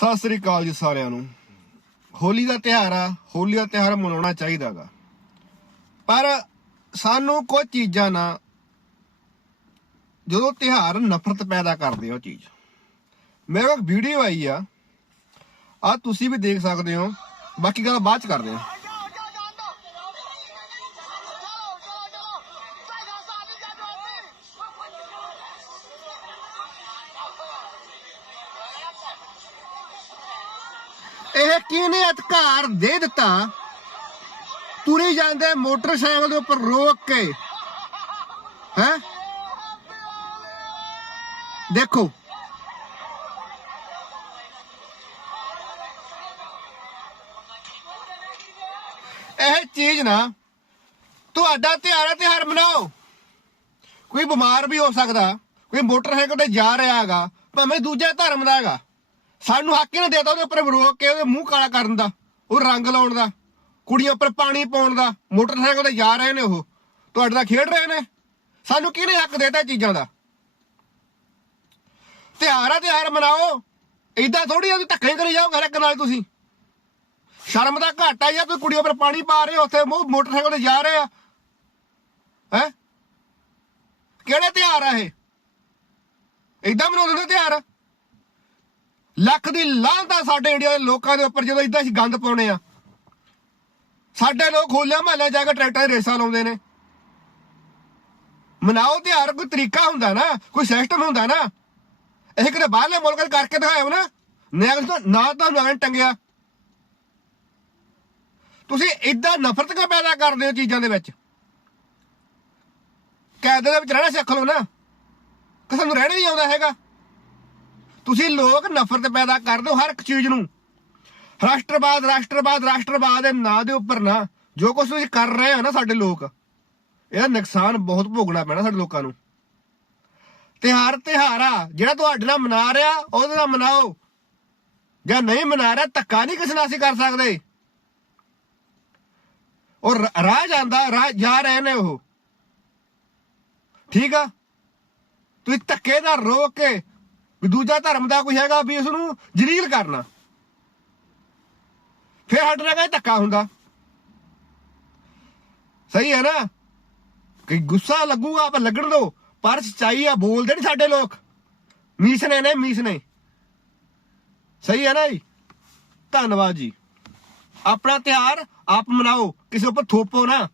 ਸਤਿ ਸ੍ਰੀ ਅਕਾਲ ਜੀ ਸਾਰਿਆਂ ਨੂੰ। ਹੋਲੀ ਦਾ ਤਿਉਹਾਰ ਆ, ਹੋਲੀ ਦਾ ਤਿਉਹਾਰ ਮਨਾਉਣਾ ਚਾਹੀਦਾਗਾ ਪਰ ਸਾਨੂੰ ਕੁਝ ਚੀਜ਼ਾਂ ਨਾ, ਜਦੋਂ ਤਿਉਹਾਰ ਨਫ਼ਰਤ ਪੈਦਾ ਕਰਦੇ ਆ ਉਹ ਚੀਜ਼। ਮੇਰੇ ਕੋਲ ਵੀਡੀਓ ਆਈ ਆ ਆ ਤੁਸੀਂ ਵੀ ਦੇਖ ਸਕਦੇ ਹੋ, ਬਾਕੀ ਗੱਲ ਬਾਅਦ ਚ ਕਰਦੇ ਆ। ਇਹ ਕਿਹਨੇ ਅਧਿਕਾਰ ਦੇ ਦਿੱਤਾ? ਤੁਰੇ ਜਾਂਦੇ ਮੋਟਰਸਾਈਕਲ ਦੇ ਉੱਪਰ ਰੋਕ ਕੇ। ਹੈ? ਦੇਖੋ। ਇਹ ਚੀਜ਼ ਨਾ, ਤੁਹਾਡਾ ਤਿਉਹਾਰ ਹੈ, ਤਿਉਹਾਰ ਮਨਾਓ। ਕੋਈ ਬਿਮਾਰ ਵੀ ਹੋ ਸਕਦਾ, ਕੋਈ ਮੋਟਰਸਾਈਕਲ ਤੇ ਜਾ ਰਿਹਾ ਹੈਗਾ, ਭਾਵੇਂ ਦੂਜੇ ਧਰਮ ਦਾ ਹੈਗਾ। ਸਾਨੂੰ ਹੱਕ ਹੀ ਨਹੀਂ ਦੇਤਾ ਉਹਦੇ ਉੱਪਰ ਰੋਕ ਕੇ ਉਹਦੇ ਮੂੰਹ ਕਾਲਾ ਕਰਨ ਦਾ, ਉਹ ਰੰਗ ਲਾਉਣ ਦਾ, ਕੁੜੀਆਂ ਉੱਪਰ ਪਾਣੀ ਪਾਉਣ ਦਾ, ਮੋਟਰਸਾਈਕਲ ਤੇ ਜਾ ਰਹੇ ਨੇ ਉਹ, ਤੁਹਾਡੇ ਨਾਲ ਖੇਡ ਰਹੇ ਨੇ। ਸਾਨੂੰ ਕਿਹਨੇ ਹੱਕ ਦੇਤਾ ਇਹ ਚੀਜ਼ਾਂ ਦਾ? ਤਿਉਹਾਰ ਆ, ਤਿਉਹਾਰ ਮਨਾਓ। ਇਦਾਂ ਥੋੜੀ ਉਹਦੇ ਧੱਕੇ ਕਰੀ ਜਾਓ ਘਰ ਇੱਕ ਨਾਲ ਤੁਸੀਂ। ਸ਼ਰਮ ਦਾ ਘਾਟਾ ਜਾਂ ਕੋਈ ਕੁੜੀਆਂ ਉੱਪਰ ਪਾਣੀ ਪਾ ਰਹੇ ਹੋ ਉੱਥੇ ਮੂੰਹ ਮੋਟਰਸਾਈਕਲ ਤੇ ਜਾ ਰਹੇ ਆ। ਹੈ? ਕਿਹੜੇ ਤਿਉਹਾਰ ਆ ਇਹ? ਇਦਾਂ ਮਨਾਉਂਦੇ ਨੇ ਤਿਉਹਾਰ? ਲੱਖ ਦੀ ਲਾਂਤ ਆ ਸਾਡੇ ਇੰਡੀਆ ਦੇ ਲੋਕਾਂ ਦੇ ਉੱਪਰ ਜਦੋਂ ਇਦਾਂ ਅਸੀਂ ਗੰਦ ਪਾਉਣੇ ਆ। ਸਾਡੇ ਲੋਕ ਹੋਲਿਆ ਮਹੱਲੇ ਜਾ ਕੇ ਟਰੈਕਟਰਾਂ ਦੀ ਰੇਸਾਂ ਲਾਉਂਦੇ ਨੇ। ਮਨਾਓ ਤਿਉਹਾਰ, ਕੋਈ ਤਰੀਕਾ ਹੁੰਦਾ ਨਾ, ਕੋਈ ਸਿਸਟਮ ਹੁੰਦਾ ਨਾ। ਇਹ ਕਿਤੇ ਬਾਹਰਲੇ ਮੁਲਕਾਂ 'ਚ ਕਰਕੇ ਦਿਖਾਇਓ ਨਾ ਨਾ ਨਾ ਤੁਹਾਨੂੰ ਐਂ ਟੰਗਿਆ। ਤੁਸੀਂ ਇਦਾਂ ਨਫ਼ਰਤ ਕਿਉਂ ਪੈਦਾ ਕਰਦੇ ਹੋ ਚੀਜ਼ਾਂ ਦੇ ਵਿੱਚ? ਕਾਇਦੇ ਦੇ ਵਿੱਚ ਰਹਿਣਾ ਸਿੱਖ ਲਓ ਨਾ। ਕਿ ਸਾਨੂੰ ਰਹਿਣਾ ਨਹੀਂ ਆਉਂਦਾ ਹੈਗਾ। ਤੁਸੀਂ ਲੋਕ ਨਫ਼ਰਤ ਪੈਦਾ ਕਰਦੇ ਹੋ ਹਰ ਇੱਕ ਚੀਜ਼ ਨੂੰ। ਰਾਸ਼ਟਰਵਾਦ ਰਾਸ਼ਟਰਵਾਦ ਰਾਸ਼ਟਰਵਾਦ ਦੇ ਨਾਂ ਦੇ ਉੱਪਰ ਨਾ, ਜੋ ਕੁਝ ਤੁਸੀਂ ਕਰ ਰਹੇ ਹੋ ਨਾ ਸਾਡੇ ਲੋਕ, ਇਹਦਾ ਨੁਕਸਾਨ ਬਹੁਤ ਭੋਗਣਾ ਪੈਣਾ ਸਾਡੇ ਲੋਕਾਂ ਨੂੰ। ਤਿਹਾਰ ਤਿਹਾਰਾ ਜਿਹੜਾ ਤੁਹਾਡੇ ਨਾਲ ਮਨਾ ਰਿਹਾ, ਉਹਦੇ ਨਾਲ ਮਨਾਓ। ਜਾਂ ਨਹੀਂ ਮਨਾ ਰਿਹਾ, ਧੱਕਾ ਨਹੀਂ ਕਿਸੇ ਨਾਲ ਅਸੀਂ ਕਰ ਸਕਦੇ। ਉਹ ਰਾਹ ਜਾਂਦਾ, ਰਾਹ ਜਾ ਰਹੇ ਨੇ ਉਹ। ਠੀਕ ਆ? ਤੁਸੀਂ ਧੱਕੇ ਦਾ ਰੋਕ ਕੇ ਵੀ ਦੂਜਾ ਧਰਮ ਦਾ ਕੋਈ ਹੈਗਾ ਵੀ ਉਸ ਨੂੰ ਜਲੀਲ ਕਰਨਾ। ਫਿਰ ਸਾਡੇ ਨਾਲ ਕੋਈ ਧੱਕਾ ਹੁੰਦਾ? ਸਹੀ ਹੈ ਨਾ? ਕਿ ਗੁੱਸਾ ਲੱਗੂਗਾ ਪਰ ਲੱਗਣ ਦੋ, ਪਰ ਸੱਚਾਈ ਆ, ਬੋਲਦੇ ਨਹੀਂ ਸਾਡੇ ਲੋਕ। ਮੀਸਨੇ ਨੇ ਮੀਸਨੇ ਸਹੀ ਹੈ ਨਾ ਜੀ? ਧੰਨਵਾਦ ਜੀ। ਆਪਣਾ ਤਿਹਾਰ ਆਪ ਮਨਾਓ, ਕਿਸੇ ਉੱਪਰ ਥੋਪੋ ਨਾ।